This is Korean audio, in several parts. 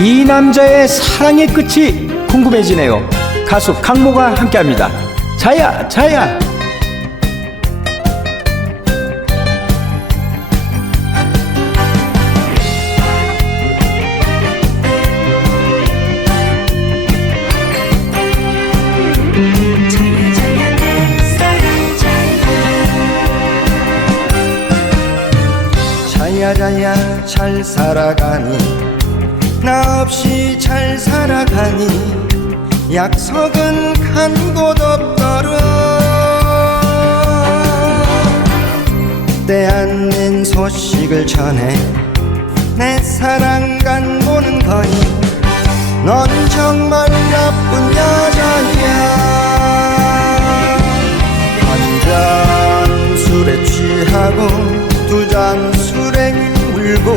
이 남자의 사랑의 끝이 궁금해지네요. 가수 강모가 함께합니다. 자야, 자야. 자야 자야 잘 살아가니 나 없이 잘 살아가니 약속은 간 곳 없더라. 때안는 소식을 전해 내 사랑 간 보는 거니 넌 정말 나쁜 여자야. 한 잔 술에 취하고 두 잔 술에 울고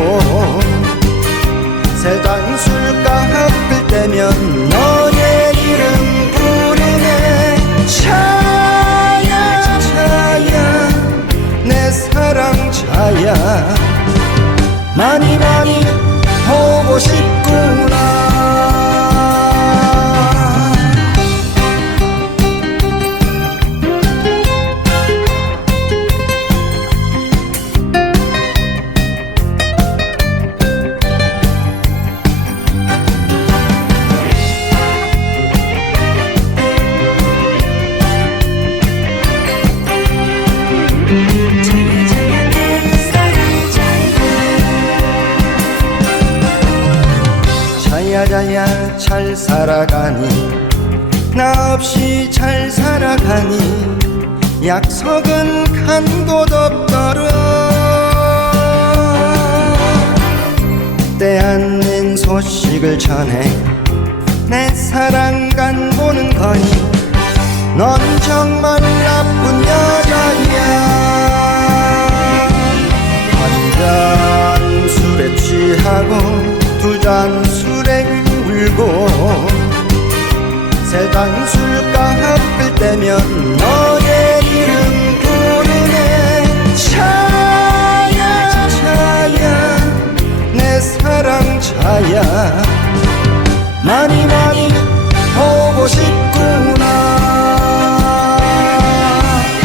세잔 술값을 떼면 너의 이름 부르네. 차야 차야 내 사랑 차야. 많이 많이 보고 싶구 자야 잘 살아가니 나 없이 잘 살아가니 약속은 간 곳 없더라. 때안는 소식을 전해 내 사랑 간 보는 거니 넌 정말 나쁜 여자야 잔 술에 울고 세잔 술값을 떼면 너의 이름 부르네. 차야 차야 내 사랑 차야. 많이 많이 보고 싶구나.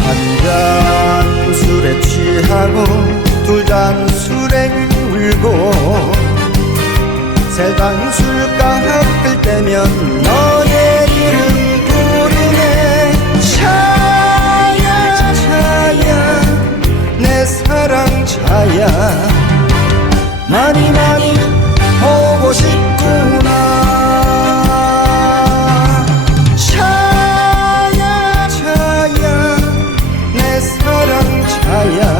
한 잔 술에 취하고 두잔 술에 울고 세잔 술값을 떼면 너의 이름 부르네. 차야 차야 내 사랑 차야. 많이 많이 보고 싶구나. 차야 차야 내 사랑 차야